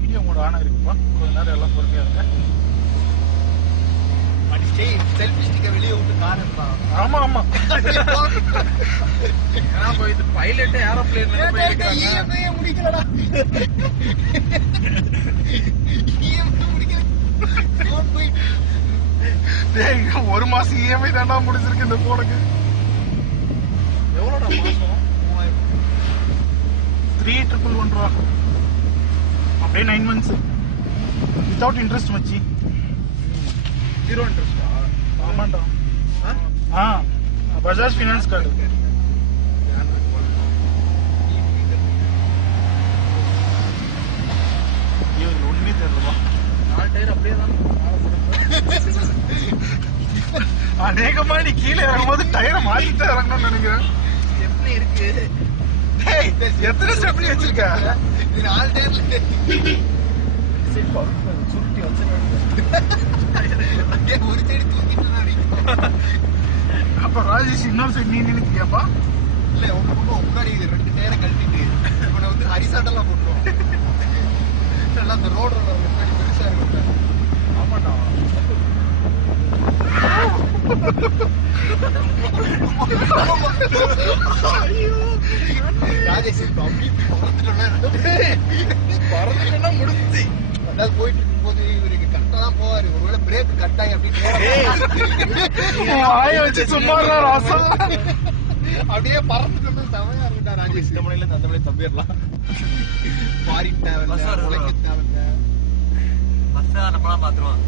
Video mode ஆனா இருக்குப்பா, கொஞ்ச நேரம் எல்லாம் பொறுமையா இருங்க. செல்ஃபி ஸ்டிக்க வெளியே விட்டு கார் எடுக்கலாம். ஆமா ஆமா, ஏன்னா போயிட்டு பைலட் ஏரோப்ளேன்ல முடிக்கலடா, முடிக்கல. ஒரு மாசம் இஎம்ஐ தாண்டா முடிச்சிருக்கு இந்த போனுக்கு. எவ்வளோடா மாசம்? 3,111 ரூபா. அப்படியே 9 months வித்தவுட் இன்ட்ரெஸ்ட் மச்சி. 0 இன்ட்ரெஸ்டா? ஆமாண்டா. Bajaj finance card. ஒண்ணுமே தெரியலப்பா. 4 டயர் அப்படியே தான். அநேகமா நீ கீழே இறங்கும்போது டயரை மாத்திட்டு இறங்கணும்னு நினைக்கிறேன். எப்படி இருக்கு? எத்தனை ஸ்டெப்னி வச்சிருக்க? இது 4 டயர்ல சுருட்டி வச்சிருக்கேன். ஒரு சைடு தூக்கிட்டு. அப்ப ராஜேஷ் இன்னொரு சைடு நீ நினைக்கிறியாப்பா? இல்ல, ஒண்ணு கொண்டு முன்னாடி 2 டயரை கழட்டிட்டு இவனை வந்து ஹரிசாட்டெல்லாம் போட்டுருவோம். எல்லாம் அந்த ரோடு முன்னாடி பெருசா இருக்கு. ஆமாண்டா. ராஜேஷ் பறந்துட்டா முடிஞ்சு. அதாவது போயிட்டு இருக்கும்போது இவருக்கு கரெக்டா தான் போவாரு. ஒருவேளை பிரேக் கட் ஆகி அப்படியே சும்மா அப்படியே பறந்துட்டு செமையா இருக்குட்டா ராஜேஷ். இந்த முனையில அந்த முனை தம்பிடலாம். ஃபாரின் டிராவல், உலக டிராவல், பஸ் நம்மளாம் பாத்துருவோம்.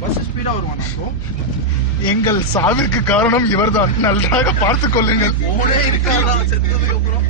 பஸ் ஸ்பீடா வருவானா ப்ரோ? எங்கள் சாவிற்கு காரணம் இவர்தான், நன்றாக பார்த்துக் கொள்ளுங்கள். போனே இருக்காதா செத்ததுக்கு அப்புறம்.